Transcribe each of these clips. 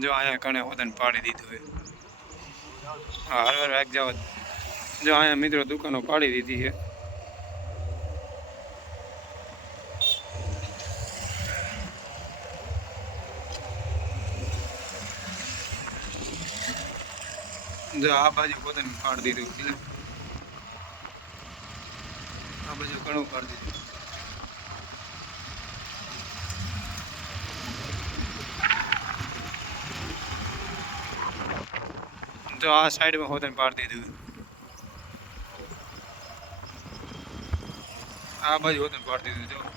જો અહીંયા કણે હોતન પાડી દીધું હે હા હરવાર વાગ જાવ જો અહીંયા મિત્રો દુકાનો પાડી દીધી છે જો આ બાજુ પોતાને પાડી દીધું આ બાજુ ઘણું પાડી દીધું જો આ સાઈડમાં હોતન પાડી દીધું આ બાજુ હોતન પાડી દીધું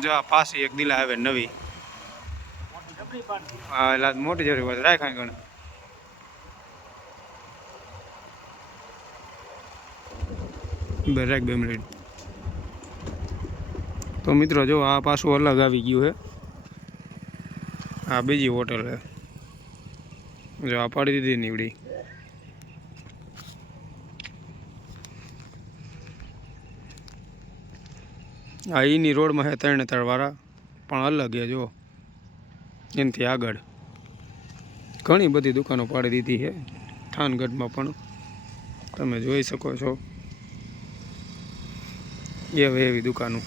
જો આ પાછી એક દિલા આવે નવી હા એટલે મોટી જરૂર હોય રાખાય ગણ રાખ 2 મિનિટ તો મિત્રો જો આ પાછું અલગ આવી ગયું છે આ બીજી હોટલ છે જો આ પાડી દીધી નીવડી આ એની રોડમાં છે 3 વાળા પણ અલગ છે જો એનાથી આગળ ઘણી બધી દુકાનો પાડી દીધી છે થાનગઢમાં પણ તમે જોઈ શકો છો એવી દુકાનો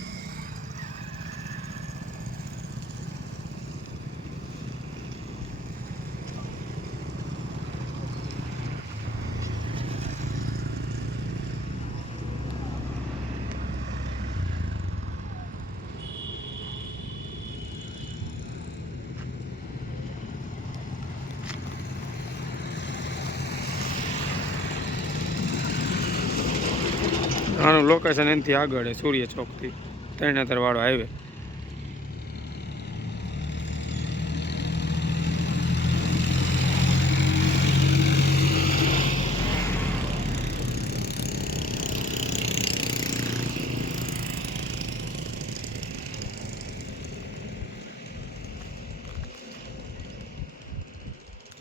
આનું લોકેશન એનાથી આગળ છે સૂર્ય ચોકથી 3 વાળો હાઈવે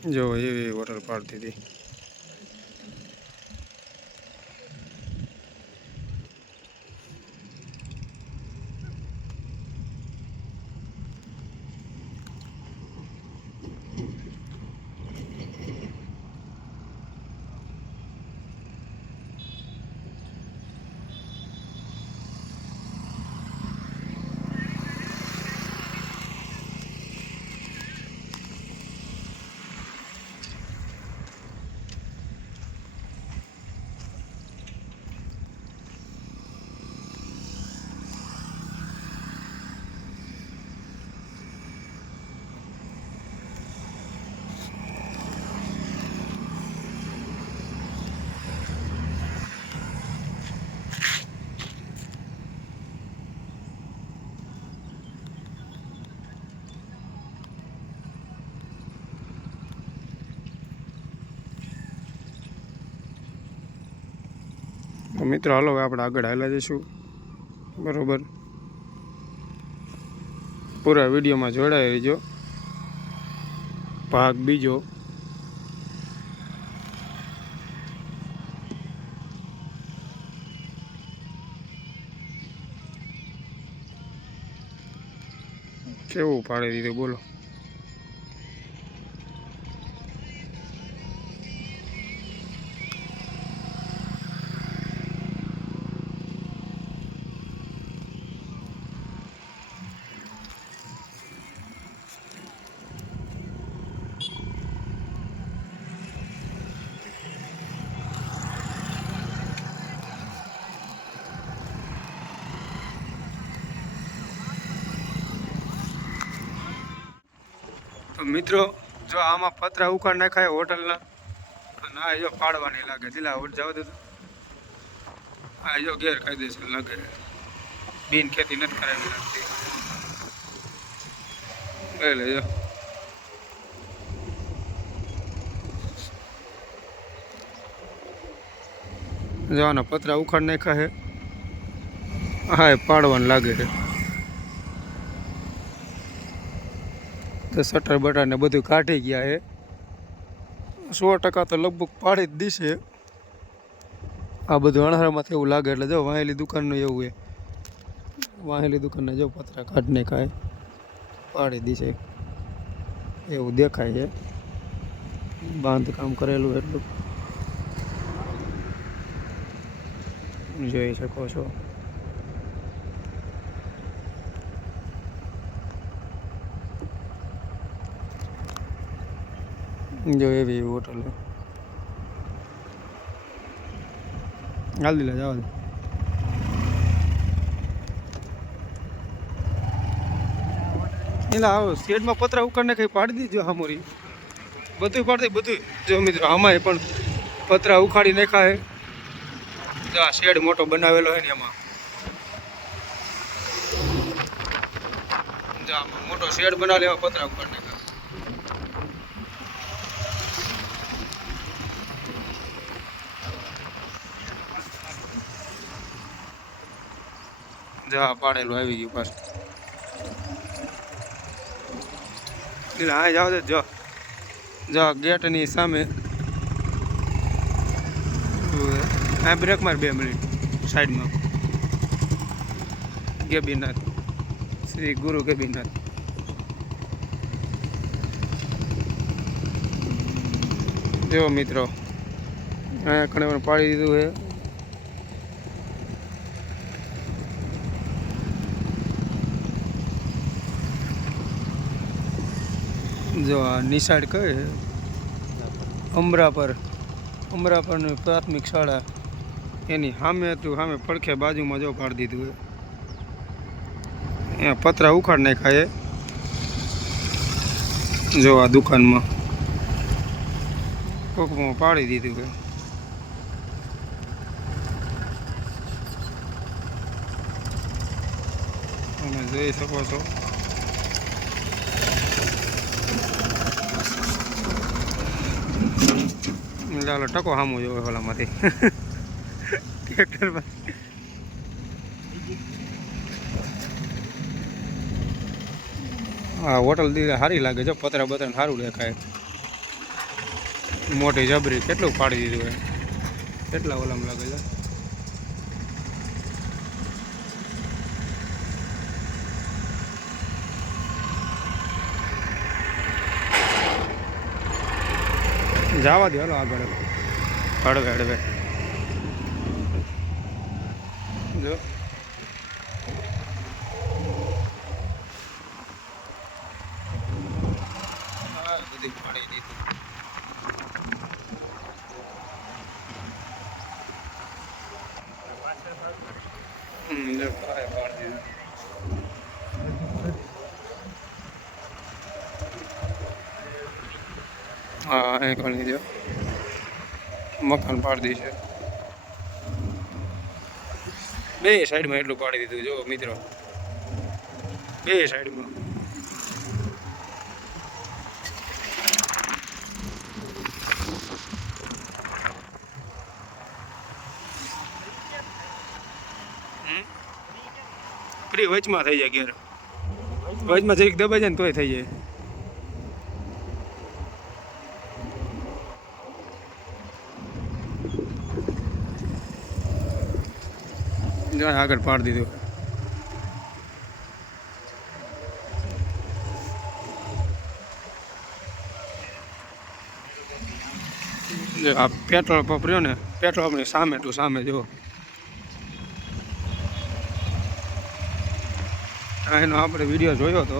જો એવી હોટલ પાડતી હતી તો મિત્રો હાલો આપણે આગળ હાલ્યા જઈશું બરોબર પૂરા વિડીયોમાં જોડાઈ રહેજો ભાગ બીજો કેવું પાડી દીધું બોલો તો મિત્રો જો આમાં પતરા ઉખાડ નાખાય હોટલના ના જો પાડવાની લાગે દિલા ઉઠ જવા દે આ જો ગેરકાયદેસર લાગે બિન ખેતી નથી કરાવી લાગતી એટલે જો જો આના પતરા ઉખાડ નાખ્યા છે હા પાડવાનું લાગે છે તો શટર બટર ને બધું કાઢી ગયા છે 100% તો લગભગ પાડી જ દીશે આ બધું અણહરામાંથી એવું લાગે એટલે જો વાહેલી દુકાનનું એવું છે. વાહેલી દુકાનના જો પતરા કાઢને ખાય પાડી દીશે એવું દેખાય છે. બાંધકામ કરેલું એટલું જોઈ શકો છો. જો એવી હોટલ હાલ દીલા જવા દે. એટલે આવો શેડમાં પતરા ઉકાળને કંઈ પાડી દીધો હામોરી બધું પાડી દે બધું. જો મિત્રો આમાં પણ પતરા ઉખાડી નાખાય. જો આ શેડ મોટો બનાવેલો હોય ને એમાં જો આમાં મોટો શેડ બનાવેલો એમાં પતરા ઉખાડી નાખાય. જા પાડેલું આવી ગયું પાછું. એટલે હા જાવ જો જો ગેટની સામે આ બ્રેક માર 2 મિનિટ સાઈડમાં. કેબીનાથ શ્રી ગુરુ કેબીનાથ. જો મિત્રો અહીંયા કણે પાડી દીધું છે. જો આ નિશાળ કહે અમરાપરની પ્રાથમિક શાળા એની સામે હતું. સામે પડખે બાજુમાં જો પાડી દીધું અહીંયા પતરા ઉખાડ નાખાય. જો આ દુકાનમાં કોકમાં પાડી દીધું કે તમે જોઈ શકો છો. ચાલો ટકો સામું જોવે ઓલામાંથી ટ્રેક્ટર. હા હોટલ દીધા સારી લાગે. જો પતરા બતરા સારું દેખાય. મોટી જબરી કેટલું પાડી દીધું હોય કેટલા ઓલામાં લાગે છે. જવા દે હાલો આગળ હળવે હળવે. જો બધી પાડી દીધું. હા એ ઘણી જો મકાન પાડી છે. 2 સાઈડમાં એટલું પાડી દીધું. જો મિત્રો 2 સાઈડમાં. ફ્રી વચમાં થઈ જાય ઘેર. વચમાં જરીક દબાઈ જાય ને તોય થઈ જાય. જો આગળ પાડી દીધું. આ પેટ્રોલ પંપ રહ્યો ને પેટ્રોલ પંપની સામે ટુ સામે જો એનો આપણે વિડીયો જોયો હતો.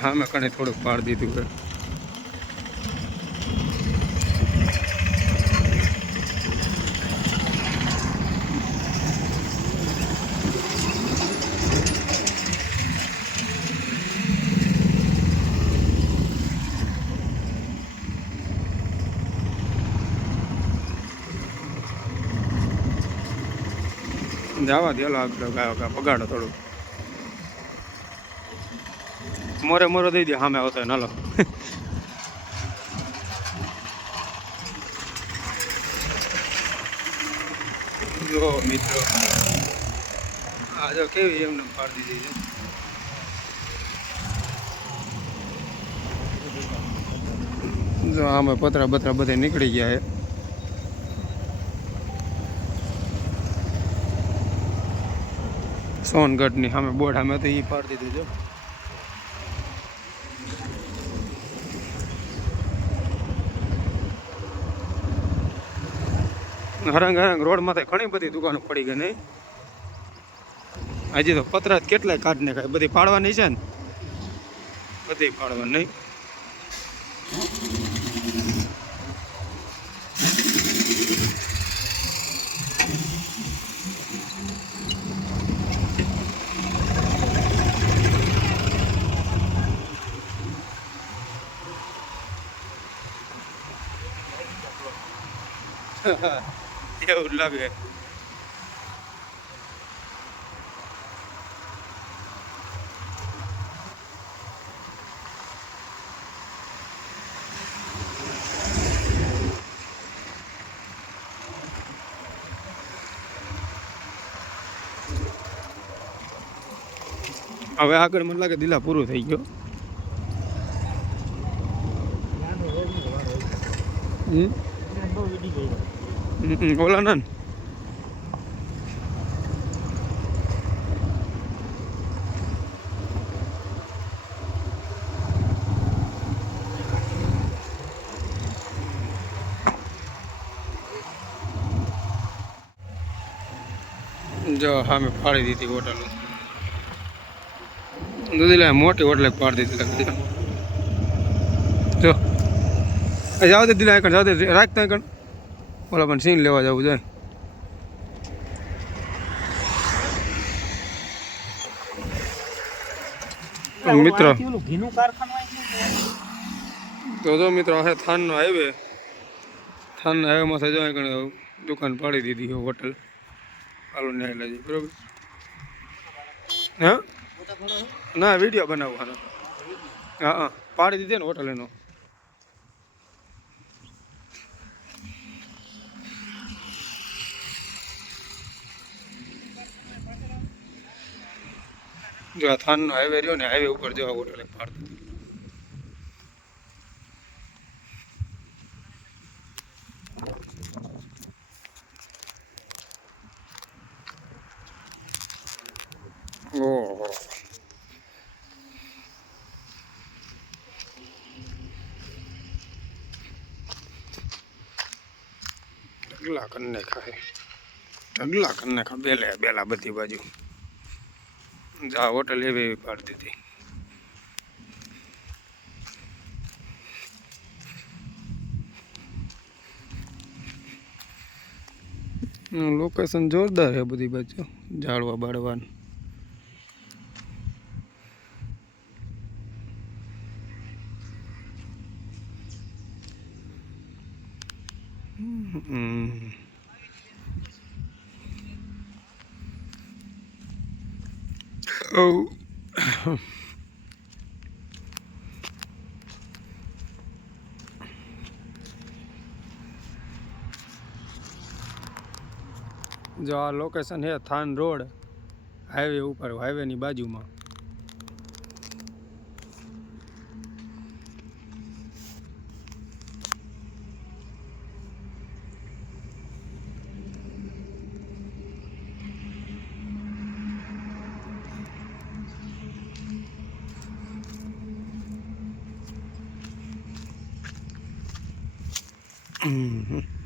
સામે કણે થોડુંક પાડી દીધું. જવા દે આગળ પગાડો થોડુંક. મોરે દઈ દે સામે આવતો નાલો. જો મિત્રો આ જો કેવી એમને પાડી દીધી છે જો આમાં પતરા બતરા બધા નીકળી ગયા છે સોનગઢની સામે બોર્ડ સામે તો એ પાડી દીધું જો હરંગ હરંગ રોડમાં ઘણી બધી દુકાનો પડી ગઈ નહીં હજી તો પતરા કેટલાય કાઢ ને ખાય બધી પાડવાની છે ને બધી પાડવાની નહીં એવું લાગે હવે આગળ મને લાગે દિલા પૂરું થઈ ગયો ઓલા ના જો હા મેં ફાડી દીધી હોટલ દૂધીલા મોટી હોટલ પાડી દીધી જો જાવ દે દિલા જાવ દે રાખતા કણ ઓલા પણ સીન લેવા જવું જોઈએ મિત્રો તો મિત્રો આ થાનનો હાઈવે થાનના હાઈવેમાં થઈ જાય કણ દુકાન પાડી દીધી હોટલ હાલો ને લેજી બરોબર હા ના વિડીયો બનાવવાનો હા હા પાડી દીધી ને હોટલ એનો જો આ થાનનો હાઈવે રહ્યો ને હાઈવે ઉપર જો હોટલ પાડી દીધી ઓહો ઢગલા કરીને ખાય ઢગલા કરીને ખા બેલા બધી બાજુ જા હોટલ એવી પાડી દીધી લોકેશન જોરદાર છે બધી બાજુ ઝાડવા બાળવાનું Oh. જો આ લોકેશન છે થાન રોડ હાઈવે ઉપર હાઈવેની બાજુમાં Mm-hmm.